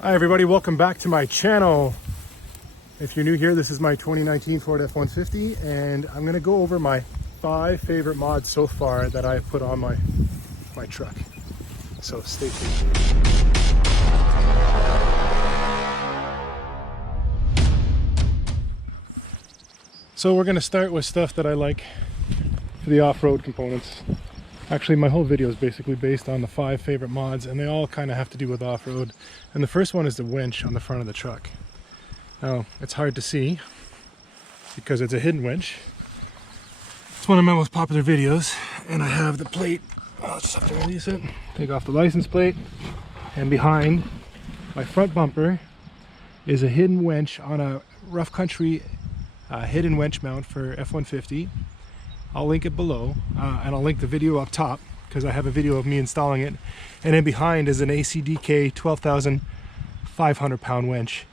Hi everybody, welcome back to my channel. If you're new here, this is my 2019 Ford F-150 and I'm going to go over my 5 favorite mods so far that I've put on my truck. So stay tuned. So we're going to start with stuff that I like for the off-road components. Actually, my whole video is basically based on the 5 favorite mods, and they all kind of have to do with off-road. And the first one is the winch on the front of the truck. Now, it's hard to see because it's a hidden winch. It's one of my most popular videos, and I have the plate. I'll just have to release it. Take off the license plate, and behind my front bumper is a hidden winch on a rough country hidden winch mount for F-150. I'll link it below, and I'll link the video up top because I have a video of me installing it. And then behind is an ACDK 12,500 pound winch,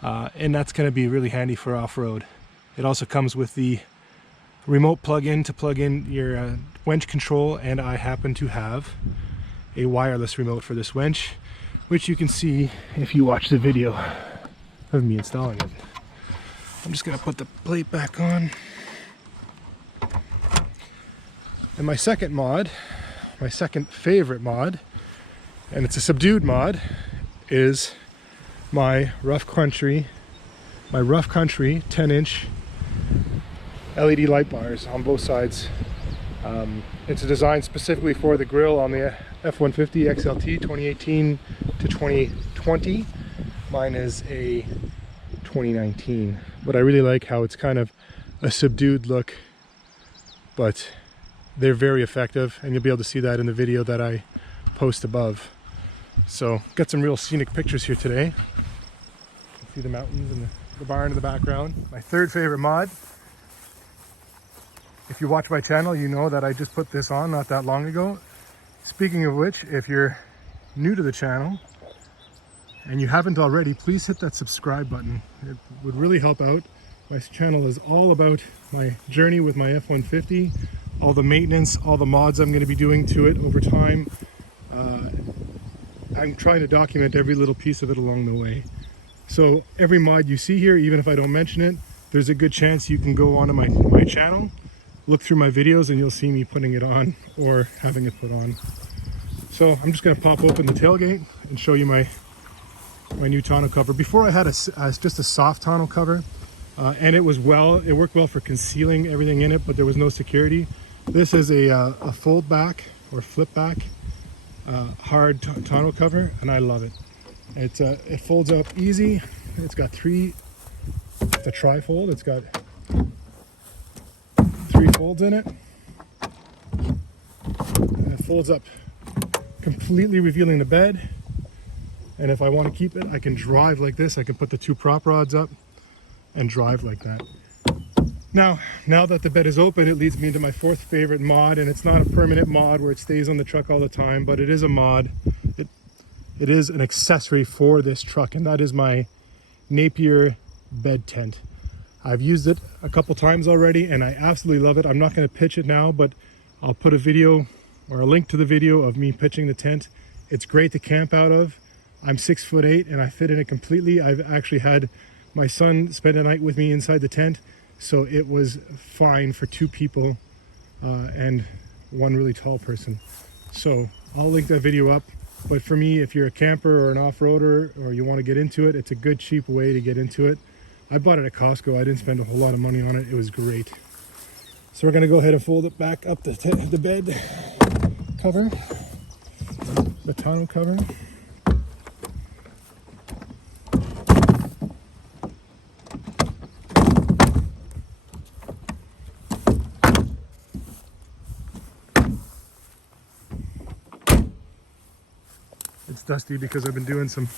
and that's going to be really handy for off-road. It also comes with the remote plug-in to plug in your winch control, and I happen to have a wireless remote for this winch, which you can see if you watch the video of me installing it. I'm just going to put the plate back on. And my second mod, my second favorite mod, and it's a subdued mod, is my rough country 10-inch LED light bars on both sides. It's designed specifically for the grille on the F-150 XLT 2018 to 2020. Mine is a 2019, but I really like how it's kind of a subdued look, but they're very effective, and you'll be able to see that in the video that I post above. So got some real scenic pictures here today. You can see the mountains and the barn in the background. My third favorite mod, if you watch my channel, you know that I just put this on not that long ago. Speaking of which, if you're new to the channel and you haven't already, please hit that subscribe button. It would really help out. My channel is all about my journey with my F-150, all the maintenance, all the mods I'm going to be doing to it over time. I'm trying to document every little piece of it along the way. So every mod you see here, even if I don't mention it, there's a good chance you can go onto my channel, look through my videos, and you'll see me putting it on or having it put on. So I'm just going to pop open the tailgate and show you my new tonneau cover. Before I had just a soft tonneau cover, and it worked well for concealing everything in it, but there was no security. This is a fold back or flip back hard tonneau cover, and I love it. It folds up easy. It's got it's a tri-fold. It's got 3 folds in it. And it folds up completely, revealing the bed. And if I want to keep it, I can drive like this. I can put the 2 prop rods up and drive like that. Now that the bed is open, it leads me into my 4th favorite mod, and it's not a permanent mod where it stays on the truck all the time, but it is a mod. It is an accessory for this truck, and that is my Napier bed tent. I've used it a couple times already, and I absolutely love it. I'm not going to pitch it now, but I'll put a video or a link to the video of me pitching the tent. It's great to camp out of. I'm 6'8", and I fit in it completely. I've actually had my son spent a night with me inside the tent, so it was fine for 2 people and 1 really tall person. So I'll link that video up. But for me, if you're a camper or an off-roader or you want to get into it, it's a good cheap way to get into it. I bought it at Costco. I didn't spend a whole lot of money on it. It was great. So we're going to go ahead and fold it back up the bed cover, the tonneau cover. It's dusty because I've been doing some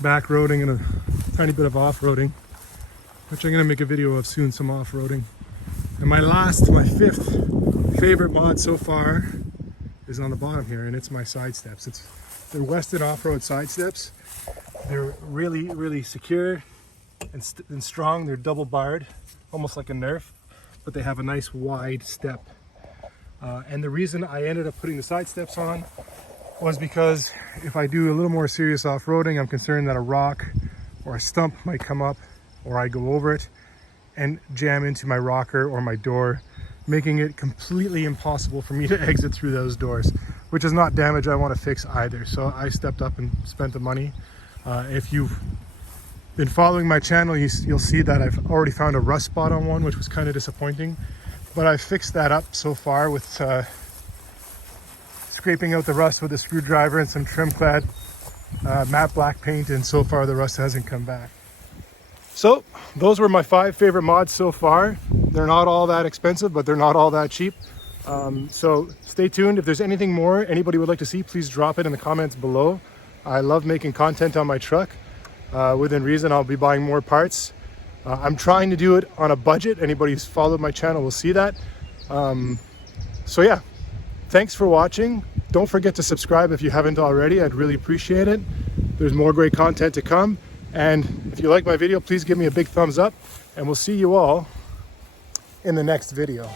back roading and a tiny bit of off-roading, which I'm going to make a video of soon, some off-roading. And my 5th favorite mod so far is on the bottom here, and it's my side steps. They're Weston off-road side steps. They're really, really secure and strong. They're double barred, almost like a Nerf, but they have a nice wide step. And the reason I ended up putting the side steps on was because if I do a little more serious off-roading, I'm concerned that a rock or a stump might come up, or I go over it and jam into my rocker or my door, making it completely impossible for me to exit through those doors, which is not damage I want to fix either. So I stepped up and spent the money. If you've been following my channel, you'll see that I've already found a rust spot on one, which was kind of disappointing, but I fixed that up so far with scraping out the rust with a screwdriver and some trim clad matte black paint, and so far the rust hasn't come back. So those were my 5 favorite mods so far. They're not all that expensive, but they're not all that cheap. So stay tuned. If there's anything more anybody would like to see, please drop it in the comments below. I love making content on my truck. Within reason, I'll be buying more parts. I'm trying to do it on a budget. Anybody who's followed my channel will see that. So yeah, thanks for watching. Don't forget to subscribe if you haven't already. I'd really appreciate it. There's more great content to come. And if you like my video, please give me a big thumbs up, and we'll see you all in the next video.